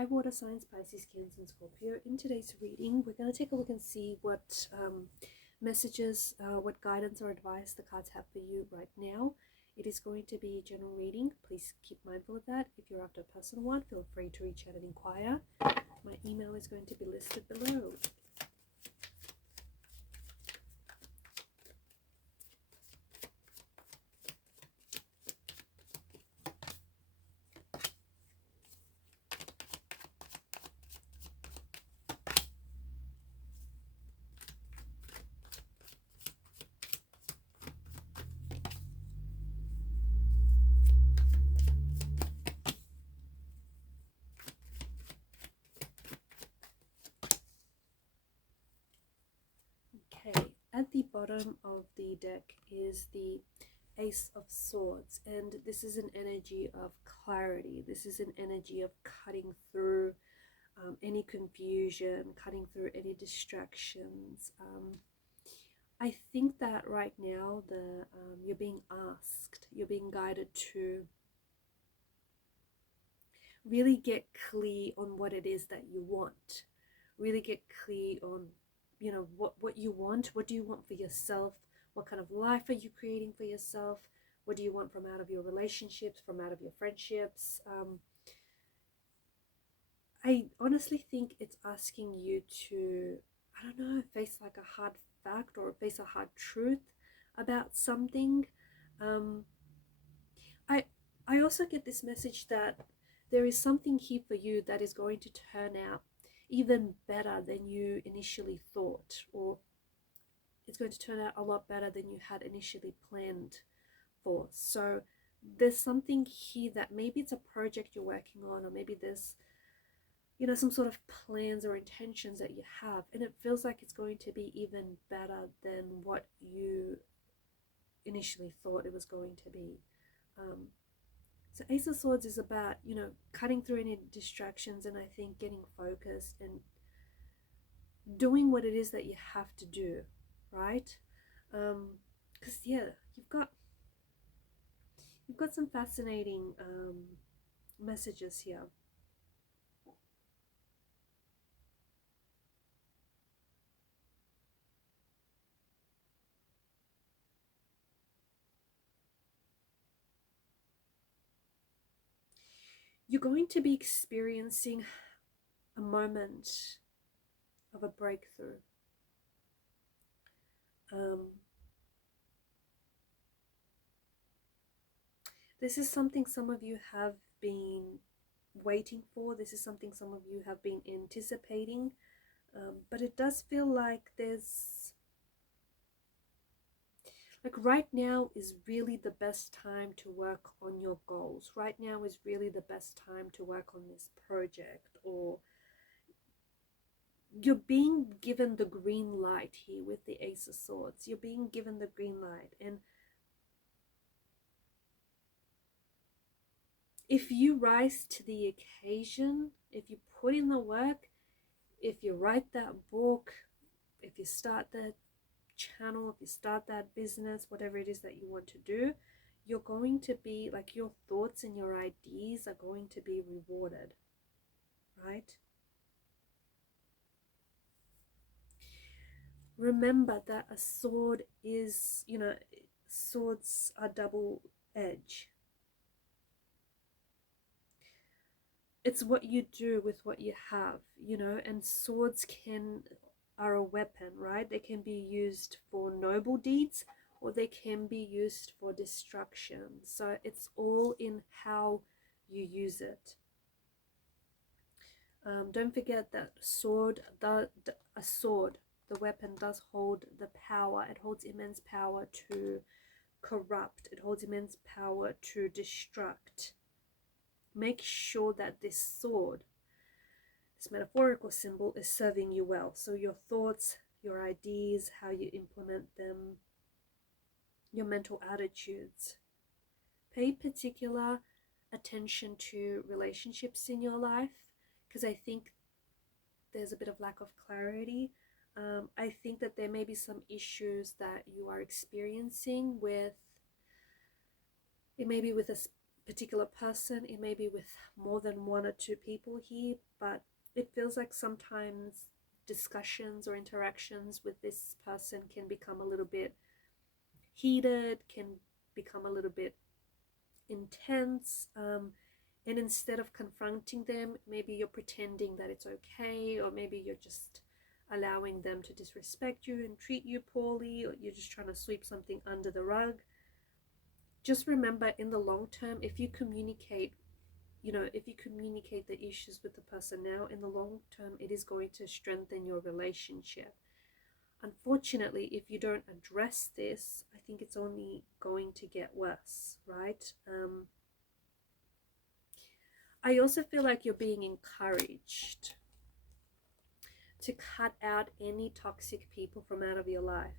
Hi water signs, Pisces, Cancer and Scorpio. In today's reading we're going to take a look and see what messages, what guidance or advice the cards have for you right now. It is going to be a general reading. Please keep mindful of that. If you're after a personal one, feel free to reach out and inquire. My email is going to be listed below. Okay, at the bottom of the deck is the Ace of Swords, and this is an energy of clarity. This is an energy of cutting through any confusion, cutting through any distractions. I think that right now you're being asked, you're being guided to really get clear on what it is that you want. Really get clear on, you know, what you want. What do you want for yourself? What kind of life are you creating for yourself? What do you want from out of your relationships, from out of your friendships? I honestly think it's asking you to, I don't know, face like a hard fact or face a hard truth about something. Um, I also get this message that there is something here for you that is going to turn out even better than you initially thought, or it's going to turn out a lot better than you had initially planned for. So there's something here that maybe it's a project you're working on, or maybe there's, you know, some sort of plans or intentions that you have, and it feels like it's going to be even better than what you initially thought it was going to be. So Ace of Swords is about, you know, cutting through any distractions, and I think getting focused and doing what it is that you have to do, right? Because yeah, you've got some fascinating messages here. You're going to be experiencing a moment of a breakthrough. This is something some of you have been waiting for. This is something some of you have been anticipating. But it does feel like right now is really the best time to work on your goals. Right now is really the best time to work on this project, or you're being given the green light here with the Ace of Swords. You're being given the green light, and if you rise to the occasion, if you put in the work, if you write that book, if you start that channel, if you start that business, whatever it is that you want to do, you're going to be, like, your thoughts and your ideas are going to be rewarded, right? Remember that a sword is, you know, swords are double edged. It's what you do with what you have, you know, and swords are a weapon, right? They can be used for noble deeds, or they can be used for destruction. So it's all in how you use it. Don't forget that the weapon does hold the power. It holds immense power to corrupt. It holds immense power to destruct. Make sure that this sword, this metaphorical symbol, is serving you well. So your thoughts, your ideas, how you implement them, your mental attitudes. Pay particular attention to relationships in your life, because I think there's a bit of lack of clarity. I think that there may be some issues that you are experiencing with, it may be with a particular person. It may be with more than one or two people here, but it feels like sometimes discussions or interactions with this person can become a little bit heated, can become a little bit intense, and instead of confronting them, maybe you're pretending that it's okay, or maybe you're just allowing them to disrespect you and treat you poorly, or you're just trying to sweep something under the rug. Just remember, in the long term, if you communicate the issues with the person now, in the long term, it is going to strengthen your relationship. Unfortunately, if you don't address this, I think it's only going to get worse, right? I also feel like you're being encouraged to cut out any toxic people from out of your life.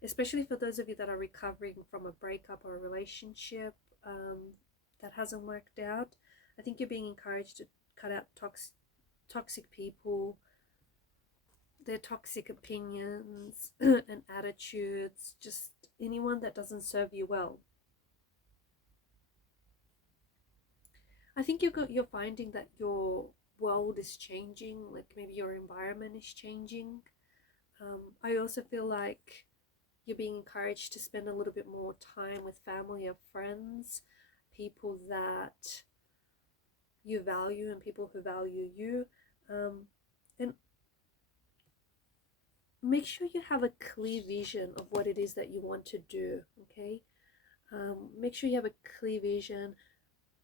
Especially for those of you that are recovering from a breakup or a relationship that hasn't worked out. I think you're being encouraged to cut out toxic people, their toxic opinions and attitudes, just anyone that doesn't serve you well. I think you're finding that your world is changing, like maybe your environment is changing. I also feel like you're being encouraged to spend a little bit more time with family or friends, people that you value and people who value you. And make sure you have a clear vision of what it is that you want to do, okay? Make sure you have a clear vision.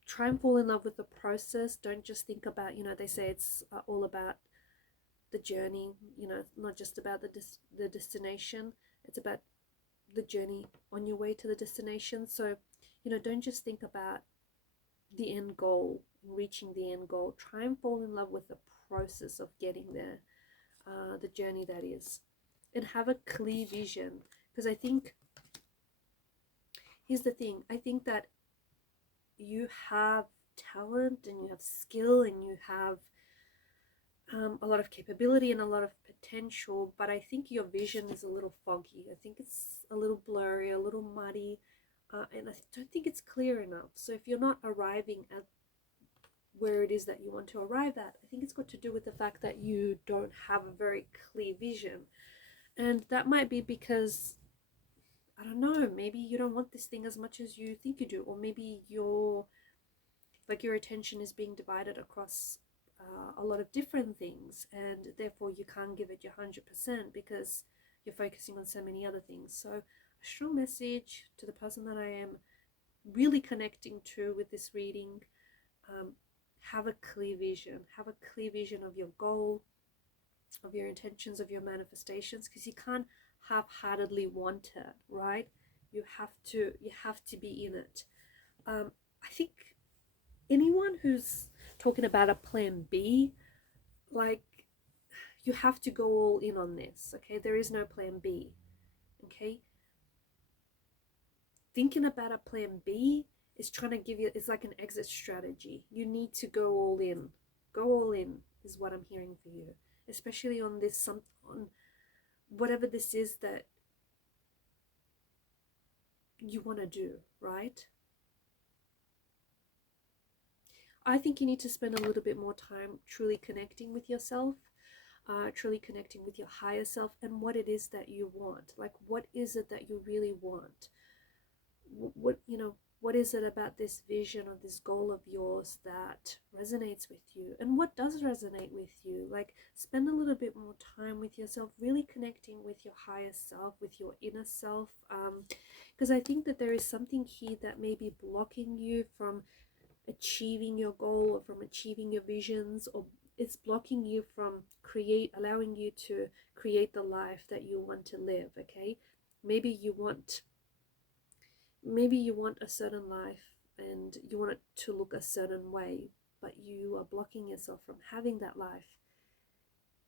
Try and fall in love with the process. Don't just think about, they say it's all about the journey, not just about the destination. It's about the journey on your way to the destination. So, don't just think about the end goal, reaching the end goal. Try and fall in love with the process of getting there, the journey that is, and have a clear vision. Because I think, here's the thing, I think that you have talent and you have skill and you have a lot of capability and a lot of potential, but I think your vision is a little foggy. I think it's a little blurry, a little muddy, and I don't think it's clear enough. So if you're not arriving at where it is that you want to arrive at, I think it's got to do with the fact that you don't have a very clear vision. And that might be because, I don't know, maybe you don't want this thing as much as you think you do, or maybe your attention is being divided across a lot of different things, and therefore you can't give it your 100% because you're focusing on so many other things. So a strong message to the person that I am really connecting to with this reading: have a clear vision. Have a clear vision of your goal, of your intentions, of your manifestations, because you can't half-heartedly want it, right? You have to be in it. I think anyone who's talking about a plan B, like, you have to go all in on this, okay? There is no plan B, okay? Thinking about a plan B is trying to give you, it's like an exit strategy. You need to go all in. Go all in is what I'm hearing for you, especially on this, on whatever this is that you want to do, right? I think you need to spend a little bit more time truly connecting with yourself, truly connecting with your higher self and what it is that you want. Like, what is it that you really want? What is it about this vision or this goal of yours that resonates with you? And what does resonate with you? Like, spend a little bit more time with yourself, really connecting with your higher self, with your inner self. Because I think that there is something here that may be blocking you from achieving your goal or from achieving your visions, or it's blocking you from allowing you to create the life that you want to live, okay? Maybe you want a certain life and you want it to look a certain way, but you are blocking yourself from having that life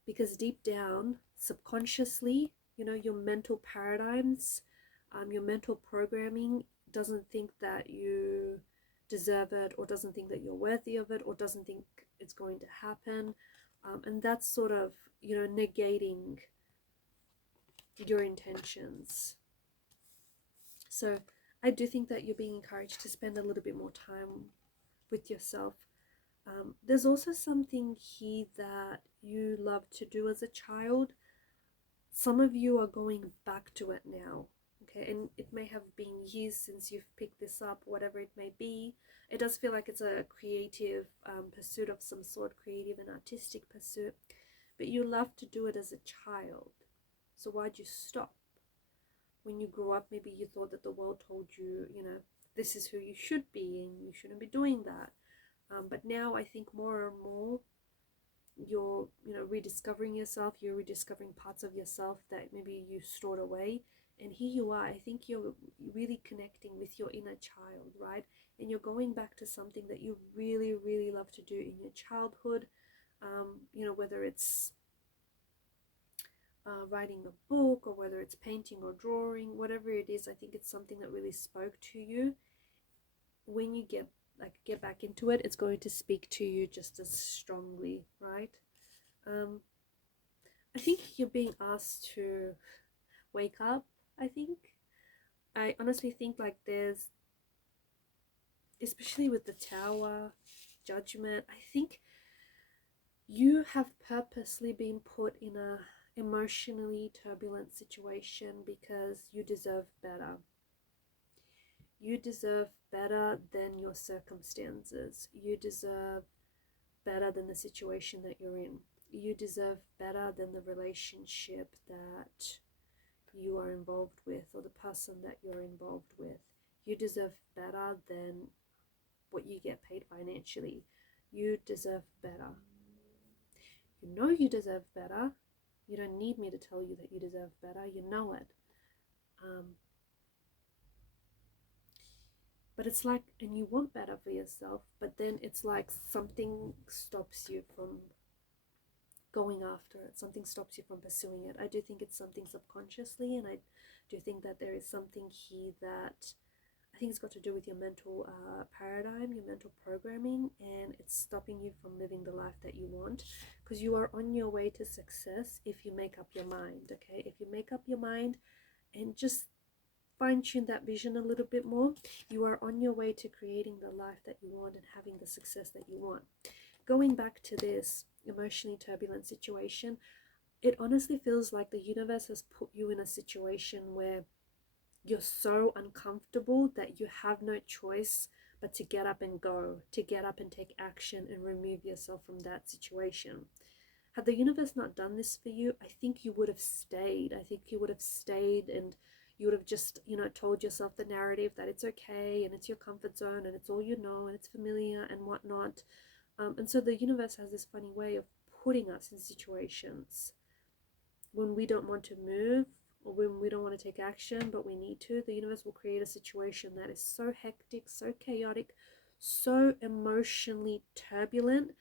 because deep down, subconsciously, your mental paradigms, your mental programming doesn't think that you deserve it, or doesn't think that you're worthy of it, or doesn't think it's going to happen, and that's sort of negating your intentions. So I do think that you're being encouraged to spend a little bit more time with yourself. There's also something here that you love to do as a child. Some of you are going back to it now, okay? And it may have been years since you've picked this up, whatever it may be. It does feel like it's a creative pursuit of some sort, creative and artistic pursuit, but you love to do it as a child. So why'd you stop? When you grew up, maybe you thought that the world told you, you know, this is who you should be and you shouldn't be doing that. But now I think more and more you're, you know, rediscovering yourself. You're rediscovering parts of yourself that maybe you stored away. And here you are. I think you're really connecting with your inner child, right? And you're going back to something that you really, really love to do in your childhood. You know, whether it's writing a book, or whether it's painting or drawing, whatever it is, I think it's something that really spoke to you. When you get back into it, it's going to speak to you just as strongly, right? I think you're being asked to wake up. I honestly think like there's, especially with the Tower, Judgment, I think you have purposely been put in a emotionally turbulent situation because you deserve better. You deserve better than your circumstances. You deserve better than the situation that you're in. You deserve better than the relationship that you are involved with, or the person that you're involved with. You deserve better than what you get paid financially. You deserve better. You know you deserve better. You don't need me to tell you that you deserve better. You know it. But it's like, and you want better for yourself, but then it's like something stops you from going after it. Something stops you from pursuing it. I do think it's something subconsciously, and I do think that there is something here that I think it's got to do with your mental paradigm, your mental programming, and it's stopping you from living the life that you want, because you are on your way to success if you make up your mind, okay? If you make up your mind and just fine-tune that vision a little bit more, you are on your way to creating the life that you want and having the success that you want. Going back to this emotionally turbulent situation, it honestly feels like the universe has put you in a situation where you're so uncomfortable that you have no choice but to get up and go, to get up and take action and remove yourself from that situation. Had the universe not done this for you, I think you would have stayed. I think you would have stayed, and you would have just, you know, told yourself the narrative that it's okay and it's your comfort zone and it's all you know and it's familiar and whatnot. And so the universe has this funny way of putting us in situations when we don't want to move, or when we don't want to take action but we need to. The universe will create a situation that is so hectic, so chaotic, so emotionally turbulent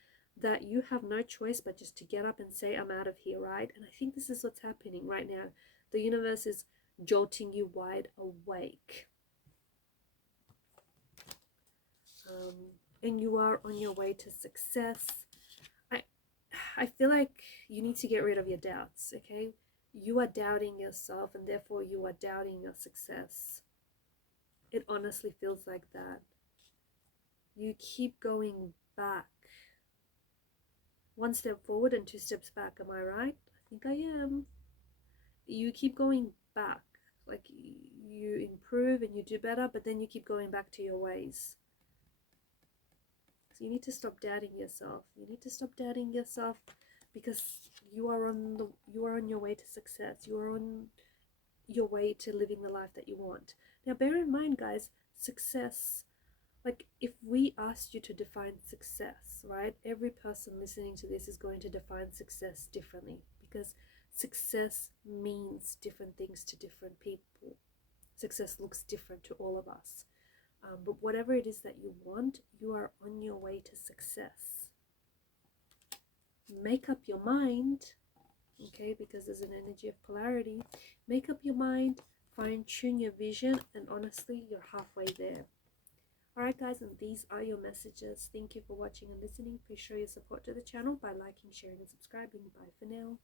that you have no choice but just to get up and say, I'm out of here, right? And I think this is what's happening right now. The universe is jolting you wide awake. And you are on your way to success. I feel like you need to get rid of your doubts, okay? You are doubting yourself, and therefore you are doubting your success. It honestly feels like that. You keep going back. One step forward and two steps back. Am I right? I think I am. You keep going back. Like you improve and you do better, but then you keep going back to your ways. So you need to stop doubting yourself. You need to stop doubting yourself, because you are on your way to success. You are on your way to living the life that you want. Now bear in mind, guys, success, like if we asked you to define success, right, every person listening to this is going to define success differently, because success means different things to different people. Success looks different to all of us. But whatever it is that you want, you are on your way to success. Make up your mind, okay, because there's an energy of polarity. Make up your mind, fine-tune your vision, and honestly, you're halfway there. Alright guys, and these are your messages. Thank you for watching and listening. Please show your support to the channel by liking, sharing, and subscribing. Bye for now.